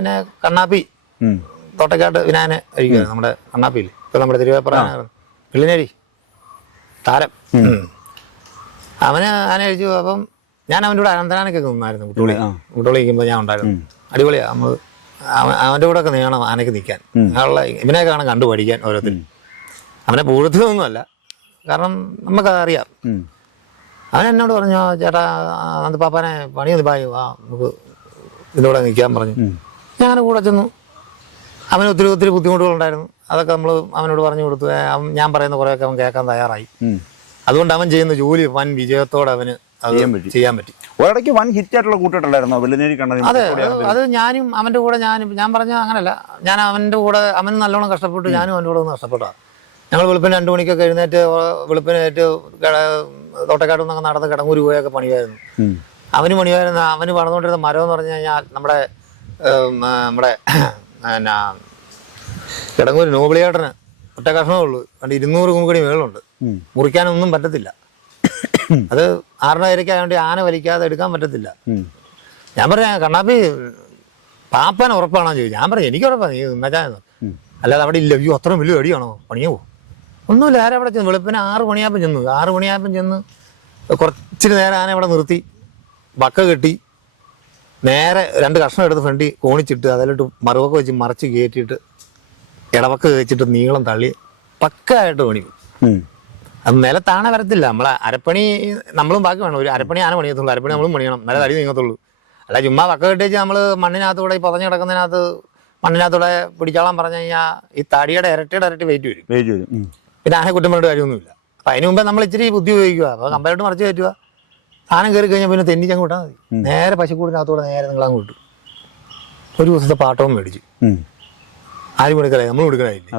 അതിനെ കണ്ണാപ്പി തോട്ടക്കാട്ട് വിനായനെ കഴിക്കുക നമ്മുടെ കണ്ണാപ്പിയിൽ ഇപ്പൊ നമ്മുടെ തിരുവേപ്പറ വെള്ളിനേരി താരം അവന് ആന കഴിച്ചു. അപ്പം ഞാൻ അവൻ്റെ കൂടെ അനന്തരാനൊക്കെ നിന്നായിരുന്നു. കുട്ടികളി നിൽക്കുമ്പോൾ ഞാൻ ഉണ്ടായിരുന്നു. അടിപൊളിയാ. നമ്മൾ അവൻ്റെ കൂടെ ഒക്കെ നീങ്ങണം ആനയ്ക്ക് നിൽക്കാൻ. അങ്ങനെയുള്ള ഇവനെയൊക്കെ കാണാൻ കണ്ടു പഠിക്കാൻ ഓരോരുത്തരും. അവനെ പൂഴത്തിലൊന്നുമല്ല, കാരണം നമുക്കതറിയാം. അവൻ എന്നോട് പറഞ്ഞു, ചേട്ടാ അനന്ത് പാപ്പാനെ പണിയൊന്ന് പായോ, നമുക്ക് ഇതിലൂടെ നിൽക്കാൻ പറഞ്ഞു. ഞാൻ കൂടെ ചെന്നു. അവന് ഒത്തിരി ബുദ്ധിമുട്ടുകളുണ്ടായിരുന്നു. അതൊക്കെ നമ്മൾ അവനോട് പറഞ്ഞു കൊടുത്തു. ഞാൻ പറയുന്ന കുറേയൊക്കെ അവൻ കേൾക്കാൻ തയ്യാറായി. അതുകൊണ്ട് അവൻ ചെയ്യുന്ന ജോലി വൻ വിജയത്തോടെ അവന് ചെയ്യാൻ പറ്റി. ഒരിടയ്ക്ക് വൻ ഹിറ്റായിട്ടുള്ള കൂട്ടിട്ടുണ്ടായിരുന്നോ വെള്ളിനേരി കണ്ണൻ? അതെ, അത് ഞാനും അവൻ്റെ കൂടെ ഞാൻ പറഞ്ഞ അങ്ങനല്ല. ഞാൻ അവൻ്റെ കൂടെ അവന് നല്ലോണം കഷ്ടപ്പെട്ടു, ഞാനും അവൻ്റെ കൂടെ ഒന്ന് കഷ്ടപ്പെട്ടാ. ഞങ്ങൾ വെളുപ്പിന് 2 മണിക്കൊക്കെ എഴുന്നേറ്റ് വെളുപ്പിനേറ്റ് തോട്ടക്കാട് നിന്നൊക്കെ നടന്ന് കിടങ്ങൂര് പോയൊക്കെ പണിയായിരുന്നു. അവന് പണിയായിരുന്നു. അവന് പണിതുകൊണ്ടിരുന്ന മരം എന്ന് പറഞ്ഞു കഴിഞ്ഞാൽ നമ്മുടെ എന്നാ കിടങ്ങൂര് നോബിളിയേട്ടന് ഒറ്റ കഷ്ണമേ ഉള്ളൂ. 200 കുമ്പടി മേളുണ്ട്. മുറിക്കാനൊന്നും പറ്റത്തില്ല. അത് 6:30 ആയതുകൊണ്ട് ആന വലിക്കാതെ എടുക്കാൻ പറ്റത്തില്ല. ഞാൻ പറയാം, കണ്ണാപ്പി പാപ്പാൻ ഉറപ്പാണോ ചോദിച്ചു. ഞാൻ പറയാം, എനിക്ക് ഉറപ്പാണ്, നീ നിന്നച്ചാന്ന്. അല്ലാതെ അവിടെ ഇല്ല. അയ്യോ അത്രയും വലിയ അടിയാണോ, പണിയോ? ഒന്നുമില്ല. ആരെ അവിടെ ചെന്നു. വെളുപ്പിന് 6 മണിയായപ്പം ചെന്നു. 6 മണിയായപ്പം ചെന്ന് കുറച്ചിരി നേരം ആന അവിടെ നിർത്തി, ബക്ക കെട്ടി, നേരെ 2 കഷ്ണം എടുത്ത് ഫ്രണ്ടിൽ കോണിച്ചിട്ട് അതിലോട്ട് മറുവൊക്കെ വെച്ച് മറച്ച് കയറ്റിയിട്ട് ഇടവക്ക് വെച്ചിട്ട് നീളം തള്ളി പക്കായിട്ട് പണിക്കും. അത് നിലത്താണെ വരത്തില്ല. നമ്മളെ അരപ്പണി നമ്മളും ബാക്കി വേണം. ഒരു അരപ്പണി ആന പണിയത്തുള്ളൂ, അരപ്പണി നമ്മളും പണിയണം, നല്ല തടി നീങ്ങത്തുള്ളൂ. അല്ല ചുമ്മാ പക്ക കെട്ടിച്ച് നമ്മൾ മണ്ണിനകത്തൂടെ ഈ പുതഞ്ഞ് കിടക്കുന്നതിനകത്ത് മണ്ണിനകത്തൂടെ പിടിച്ചോളാൻ പറഞ്ഞു കഴിഞ്ഞാൽ ഈ തടിയുടെ ഇരട്ടി വെയിറ്റ് വരും. പിന്നെ ആനെ കുറ്റം പറഞ്ഞിട്ട് കാര്യമൊന്നുമില്ല. അപ്പം അതിന് മുമ്പേ നമ്മൾ ഇച്ചിരി ബുദ്ധി ഉപയോഗിക്കുക. അപ്പോൾ കമ്പലോട്ട് മറിച്ച് കയറ്റുക. സാധനം കയറി കഴിഞ്ഞാൽ പിന്നെ തെന്നിച്ച് അങ്ങ് വിട്ടാൽ മതി. നേരെ പശുക്കൂടിനകത്തൂടെ നേരെ നിങ്ങളങ്ങ് വിട്ടു. ഒരു ദിവസത്തെ പാട്ടവും മേടിച്ചു. ആരും കൊടുക്കലായി, നമ്മൾ കൊടുക്കലായില്ലേ.